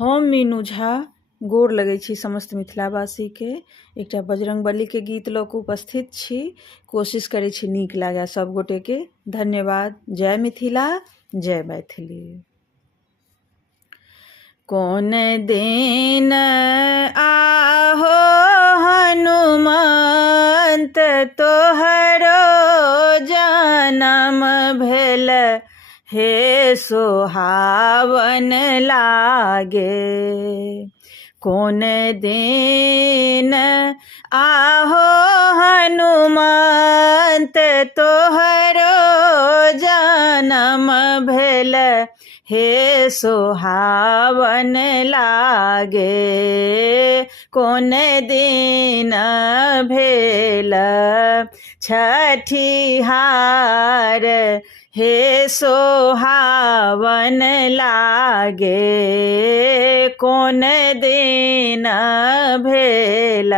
हम मीनू झा गोर लगै छी समस्त मिथिलावासी के। एकटा बजरंगबली के गीत लऽ कऽ उपस्थित छी। कोशिश करै छी नीक लागै सब गोटे के। धन्यवाद। जय मिथिला, जय मैथिली। कौन दिन आहो हनुमंत तोहरो जनम भेल, हे सोहावन लागे। कौन दिन आहो हनुमंत तोहरो जनम भेल, हे सोहावन लागे। कौन दिन भेल छठिहार, हे सोहावन लागे। कौन दिन भेल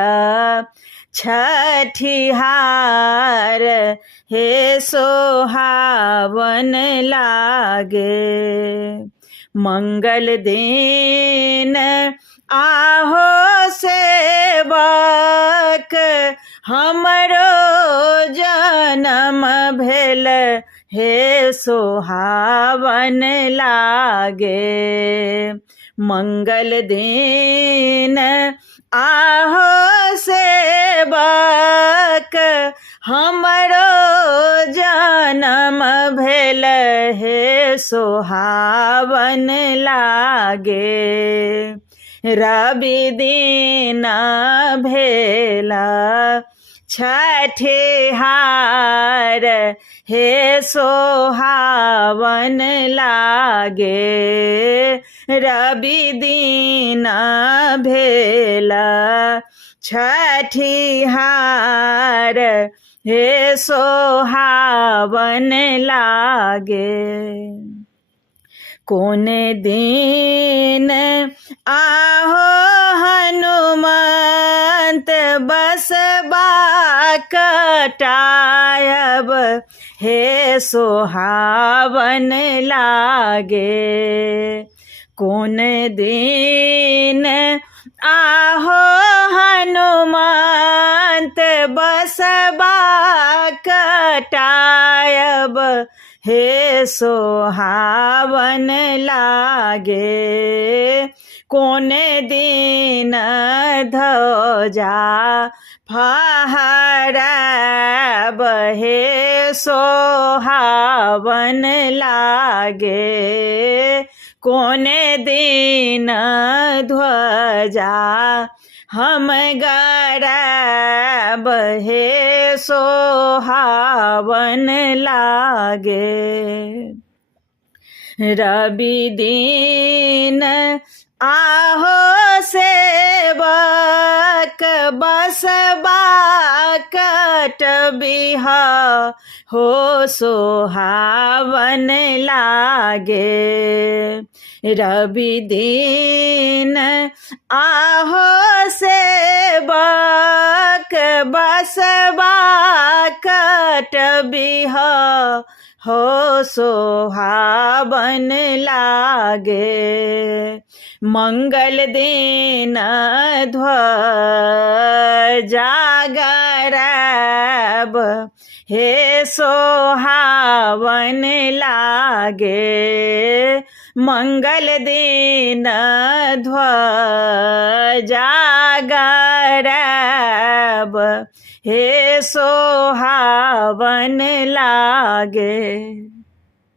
छठिहार, हे सोहावन लागे। मंगल दिन आहो सेवक हमरो जनम भेल, हे सोहावन लागे। मंगल दिन आहो सेवक हमरो जनम भेल, हे सोहावन लागे। रवि दिन भेल छठिहार, हे सोहावन लागे। रवि दिन भेल छठिहार, हे सोहावन लागे। कौन दिन आहो हनुमंत बसबा कटायब, हे सोहावन लागे। कौन दिन आहो हनुमंत बसबा कटायब, हे सोहावन लागे। कौन दिन ध्वजा फहराब, हे सोहावन लागे। कौन दिन ध्वजा हम गड़ाब, हे सोहावन लागे। रवि दिन आहो सेवक बसबा कटबिह, हो सोहावन लागे। रवि दिन आहो सेवक बसबा कटबिह, हो सोहावन लागे। मंगल दिन ध्वजा गड़ाब, हे सोहावन लागे। मंगल दिन ध्वजा गड़ाब, हे सोहावन लागे।